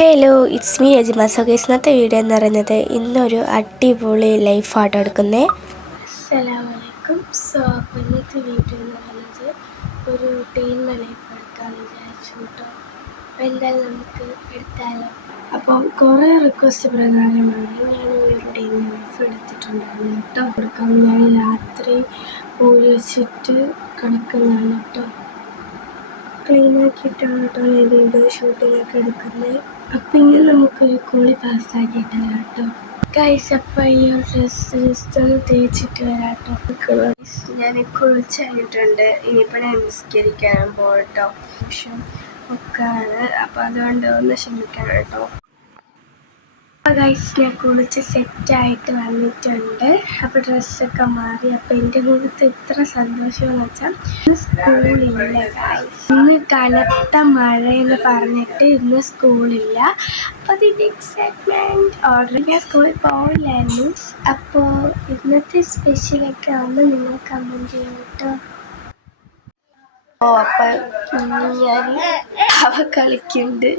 Hello it's me Ajima. So guys, ഇന്നത്തെ video എന്ന് പറയുന്നത് ഇന്നൊരു അടിപൊളി ലൈഫ് ആട്ടോ എടുക്കുന്നത്. അസ്സലാമലൈക്കും. സോ അപ്പോൾ ഇന്നത്തെ വീഡിയോ എന്ന് പറയുന്നത് ഒരു ടീമിൻ്റെ ലൈഫ് എടുക്കാമെന്ന് വിചാരിച്ചു കേട്ടോ. അപ്പോൾ എന്തായാലും നമുക്ക് എടുത്താലോ. അപ്പോൾ കുറേ റിക്വസ്റ്റ് പ്രകാരമാണ് ഞാൻ ഒരു ടീമിൻ്റെ ലൈഫ് എടുത്തിട്ടുണ്ടായിരുന്നു കേട്ടോ. കൊടുക്കാൻ ഞാൻ രാത്രി ഊരി വെച്ചിട്ട് കിടക്കുന്നതാണ് കേട്ടോ. ക്ലീനാക്കിയിട്ടാണ് കേട്ടോ ഞാൻ വീഡിയോ ഷൂട്ടിങ്ങൊക്കെ എടുക്കുന്നത്. അപ്പം ഇങ്ങനെ നമുക്കൊരു കൂളി പാസ്സാക്കിയിട്ട് വരാം കേട്ടോ ഗൈസ്. അപ്പം ഈ ഒരു ഡ്രസ്സ് ജസ്റ്റ് ഒന്ന് തേച്ചിട്ട് വരാം കേട്ടോ. ഞാൻ കുളിച്ച് കഴിഞ്ഞിട്ടുണ്ട്. ഇനിയിപ്പോൾ ഞാൻ നിസ്കരിക്കാൻ പോകട്ടോ. ഒക്കെ ആണ്. അപ്പോൾ അതുകൊണ്ട് ഒന്ന് ക്ഷമിക്കണം കേട്ടോ. അപ്പോൾ ഗൈസ്, ഞാൻ കുളിച്ച് സെറ്റായിട്ട് വന്നിട്ടുണ്ട്. അപ്പോൾ ഡ്രസ്സൊക്കെ മാറി. അപ്പോൾ എൻ്റെ മുഖത്ത് എത്ര സന്തോഷമെന്ന് വെച്ചാൽ ഇന്ന് സ്കൂളില്ല ഗൈസ്. ഇന്ന് കനത്ത മഴയെന്ന് പറഞ്ഞിട്ട് ഇന്ന് സ്കൂളില്ല. അപ്പോൾ അതിൻ്റെ എക്സൈറ്റ്മെൻറ്റ്. ഓൾറെഡി ഞാൻ സ്കൂളിൽ പോയില്ലായിരുന്നു. അപ്പോൾ ഇന്നത്തെ സ്പെഷ്യലൊക്കെ ആവുമ്പോൾ നിങ്ങൾ കമൻറ്റ് ചെയ്യും കേട്ടോ. അപ്പം ഞാൻ അവ കളിക്കുന്നുണ്ട്.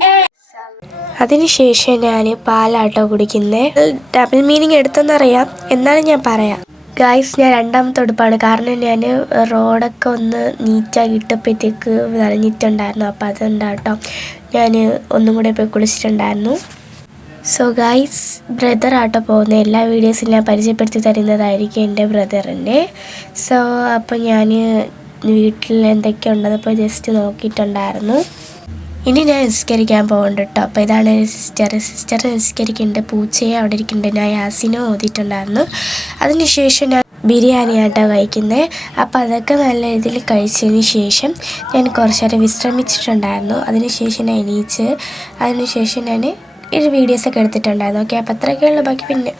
അതിനുശേഷം ഞാൻ പാലാട്ടോ കുടിക്കുന്നത്. ഡബിൾ മീനിങ് എടുത്തെന്നറിയാം, എന്നാലും ഞാൻ പറയാം ഗായ്സ്. ഞാൻ രണ്ടാമത്തെ ഉടുപ്പാണ്, കാരണം ഞാൻ റോഡൊക്കെ ഒന്ന് നീറ്റാക്കി ഇട്ടപ്പോഴത്തേക്ക് നനഞ്ഞിട്ടുണ്ടായിരുന്നു. അപ്പോൾ അതുകൊണ്ടാട്ടോ ഞാൻ ഒന്നും കൂടെ പോയി കുളിച്ചിട്ടുണ്ടായിരുന്നു. സോ ഗായ്സ്, ബ്രദറാട്ടോ പോകുന്നത്. എല്ലാ വീഡിയോസിലും ഞാൻ പരിചയപ്പെടുത്തി തരുന്നതായിരിക്കും എൻ്റെ ബ്രദറിൻ്റെ. സോ അപ്പോൾ ഞാൻ വീട്ടിൽ എന്തൊക്കെയുണ്ടെന്നപ്പോൾ ജസ്റ്റ് നോക്കിയിട്ടുണ്ടായിരുന്നു. ഇനി ഞാൻ നിസ്കരിക്കാൻ പോകുന്നുണ്ട് കേട്ടോ. അപ്പോൾ ഇതാണ് സിസ്റ്റർ നിസ്കരിക്കുന്നുണ്ട്. പൂച്ചയെ അവിടെ ഇരിക്കുന്നുണ്ട്. ഞാൻ യാസിനും ഓതിയിട്ടുണ്ടായിരുന്നു. അതിനുശേഷം ഞാൻ ബിരിയാണി ആട്ടോ കഴിക്കുന്നത്. അപ്പോൾ അതൊക്കെ നല്ല രീതിയിൽ കഴിച്ചതിന് ശേഷം ഞാൻ കുറച്ച് നേരം വിശ്രമിച്ചിട്ടുണ്ടായിരുന്നു. അതിനുശേഷം ഞാൻ എണീച്ച് അതിനുശേഷം ഞാൻ വീഡിയോസൊക്കെ എടുത്തിട്ടുണ്ടായിരുന്നു. ഓക്കെ, അപ്പോൾ അത്രയൊക്കെയുള്ള ബാക്കി പിന്നെ